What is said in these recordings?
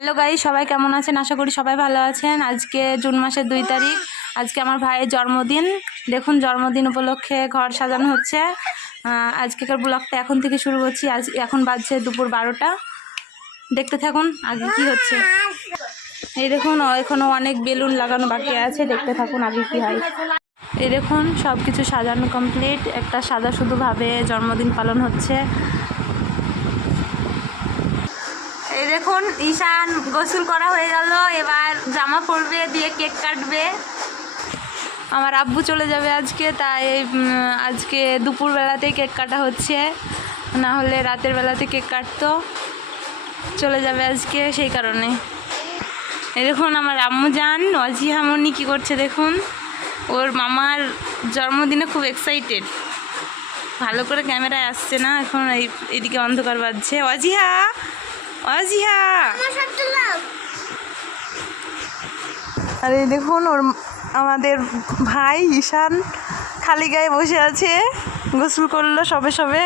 Hello guy সবাই কেমন আছেন? আশা করি সবাই ভালো আছেন। আজকে জুন মাসের দুই তারিখ। আজকে আমার ভাইয়ের জন্মদিন। দেখুন, জন্মদিন উপলক্ষে ঘর সাজানো হচ্ছে। আজকেকার ব্লগটা এখন থেকে শুরু করছি। আজ এখন বাজছে দুপুর বারোটা। দেখতে থাকুন, আগে কি হচ্ছে। এই দেখুন এখনও অনেক বেলুন লাগানো বাকি আছে। দেখতে থাকুন আগে কি হয়। এই দেখুন সব কিছু সাজানো কমপ্লিট একটা সাদা শুধুভাবে জন্মদিন পালন হচ্ছে এই দেখুন, ঈশান গোসল করা হয়ে গেল। এবার জামা পরবে, দিয়ে কেক কাটবে। আমার আব্বু চলে যাবে আজকে, তাই আজকে দুপুরবেলাতেই কেক কাটা হচ্ছে। না হলে রাতের বেলাতে কেক কাটতো। চলে যাবে আজকে সেই কারণে। এই দেখুন, আমার আম্মু যান অজিহামনি কী করছে দেখুন। ওর মামার জন্মদিনে খুব এক্সাইটেড ভালো করে ক্যামেরায় আসছে না, এখন এই, এদিকে অন্ধকার বাজছে। অজিহা! অজিহা আর এই দেখুন ওর আমাদের ভাই ঈশান খালি গায়ে বসে আছে গোসল করল সবে সবে।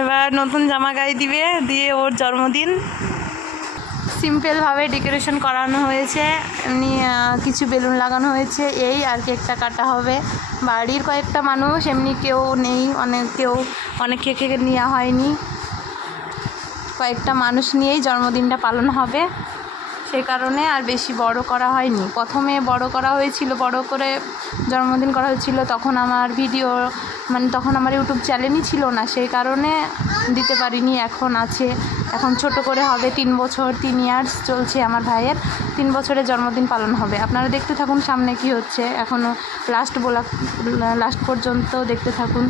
এবার নতুন জামা গায়ে দিবে দিয়ে ওর জন্মদিন। সিম্পলভাবে ডেকোরেশন করানো হয়েছে এমনি কিছু বেলুন লাগানো হয়েছে এই আর কেকটা কাটা হবে। বাড়ির কয়েকটা মানুষ এমনি কেউ নেই অনেক কেউ অনেক কেকে নেওয়া হয়নি। কয়েকটা মানুষ নিয়েই জন্মদিনটা পালন হবে। সেই কারণে আর বেশি বড় করা হয়নি। প্রথমে বড় করা হয়েছিল, বড় করে জন্মদিন করা হয়েছিল, তখন আমার ভিডিও মানে তখন আমার ইউটিউব চ্যানেলই ছিল না সেই কারণে দিতে পারিনি, এখন আছে। এখন ছোট করে হবে, তিন বছর, তিন ইয়ার্স চলছে আমার ভাইয়ের। তিন বছরের জন্মদিন পালন হবে। আপনারা দেখতে থাকুন সামনে কি হচ্ছে। এখনও লাস্ট বলা লাস্ট পর্যন্ত দেখতে থাকুন।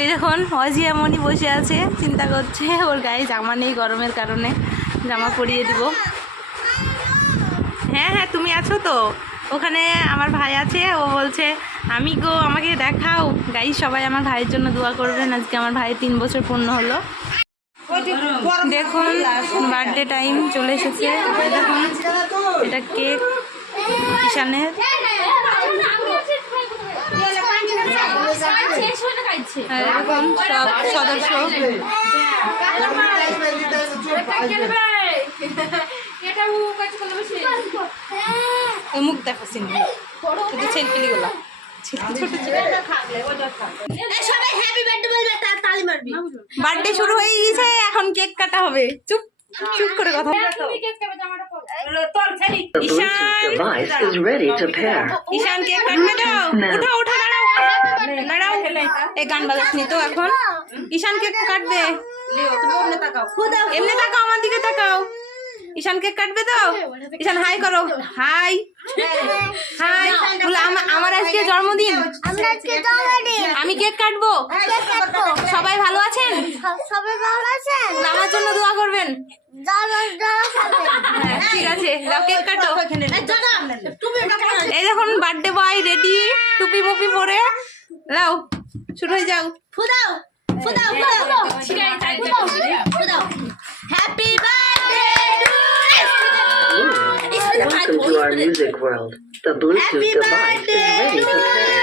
এই দেখুন অজিয়া মনি বসে আছে, চিন্তা করছে, ওর গায়ে জামা নেই গরমের কারণে, জামা পরিয়ে দিব। হ্যাঁ হ্যাঁ তুমি আছো তো? ওখানে আমার ভাই আছে, ও বলছে, আমি গো, আমাকে দেখাও। গাই, সবাই আমার ভাইয়ের জন্য দোয়া করবেন, আজকে আমার ভাইয়ের তিন বছর পূর্ণ হলো। দেখুন বার্থডে টাইম চলে এসেছে। দেখুন, এটা কেক ঈশানের। এরকম সব সদস্য। মুখ দেখাচ্ছি না ছেলপিলি গুলা বার্থডে শুরু হয়ে গেছে এখন কেক কাটা হবে। চুপ চুপ করে কথা ঈশান. ঈশান কেক কাটবে দাও। উঠা দাঁড়াও দাঁড়াও। এই গান বাজাসনি তো এখন। ঈশান কেক কাটবে এমনি তাকাও আমার দিকে তাকাও। ঈশান কেক কাটবে তো? ঈশান হাই করো। হাই। হাই। বলে আমার আজকে জন্মদিন। আমি কেক কাটবো। সবাই ভালো আছেন? সবাই ভালো আছেন? আমার জন্য দোয়া করবেন। হ্যাঁ, ঠিক আছে। দাও কেক কাটো। এই দেখুন বার্থডে বয় রেডি। টুপি মুপি পরে। লাও শুরু হয়ে যাও ফুদাও ফুদাও ফুদাও ফুদাও happy birthday Welcome to our music world. The Bluetooth device is ready to pair.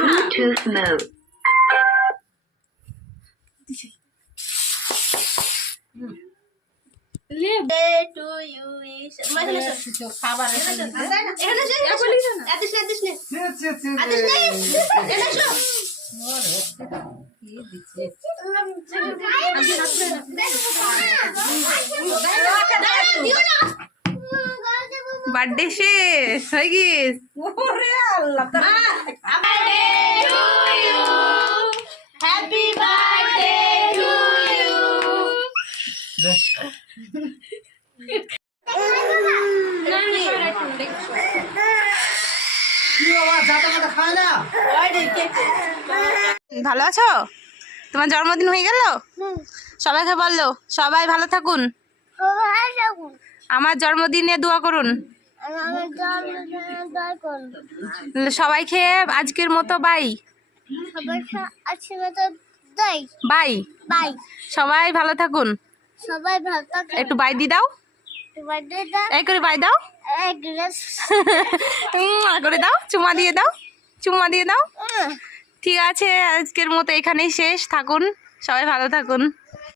Bluetooth mode. Birthday শেষ হয়ে গিস। হ্যাপি বার্থডে ভালো আছো? তোমার জন্মদিন হয়ে গেল? সবাইকে বলল সবাই ভালো থাকুন। আমার জন্মদিনে দোয়া করুন। সবাইকে আজকের মতো বাই। বাই। বাই। সবাই ভালো থাকুন। সবাই ভালো থাকে একটু বাই দি দাও। এক এই করে বাই দাও। করে দাও চুমা দিয়ে দাও চুমা দিয়ে দাও। ঠিক আছে আজকের মতো এখানেই শেষ থাকুন সবাই ভালো থাকুন।